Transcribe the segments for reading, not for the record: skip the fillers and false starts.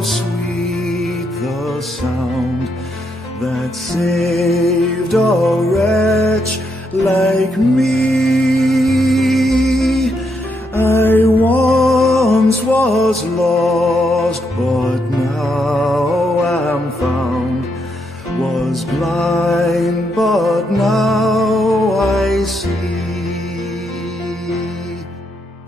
how sweet the sound that saved a wretch like me. I once was lost, but now am found, was blind, but now I see.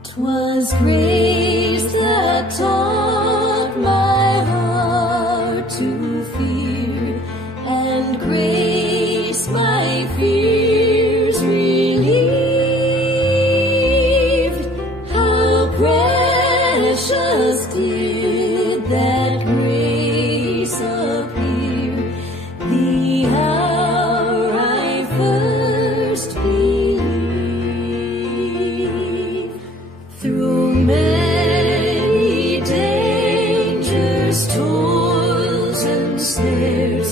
'Twas grace that taught my heart to fear, and grace my fears relieved. How precious did that grace appear, the hour I first believed. Through many dangers, toils, and snares,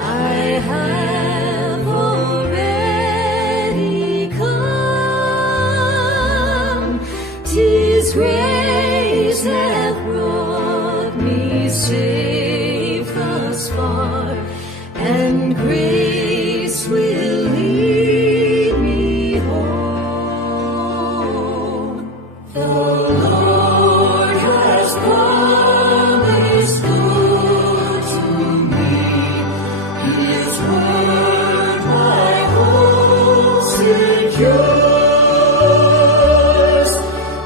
I have already come. 'Tis grace that brought me safe thus far, and grace will lead me home. The Lord has promised good to me. His word my hope secures.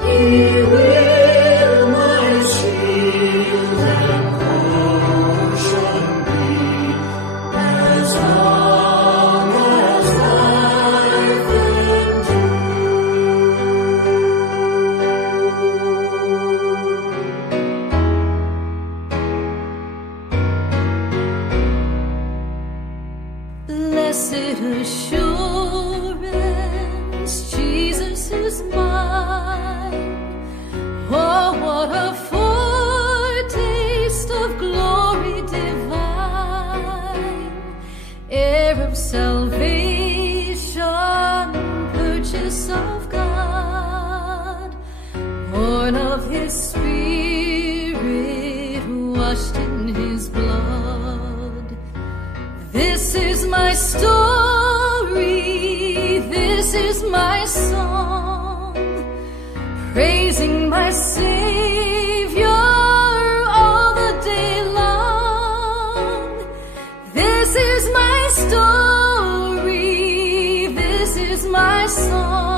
He will my shield and portion be, as long as life endures. Blessed assurance, Jesus is mine. Oh, what a foretaste of glory divine, heir of salvation, purchase of God, born of His Spirit, washed in His blood. This is my story, this is my song, praising my Savior all the day long. This is my story, this is my song.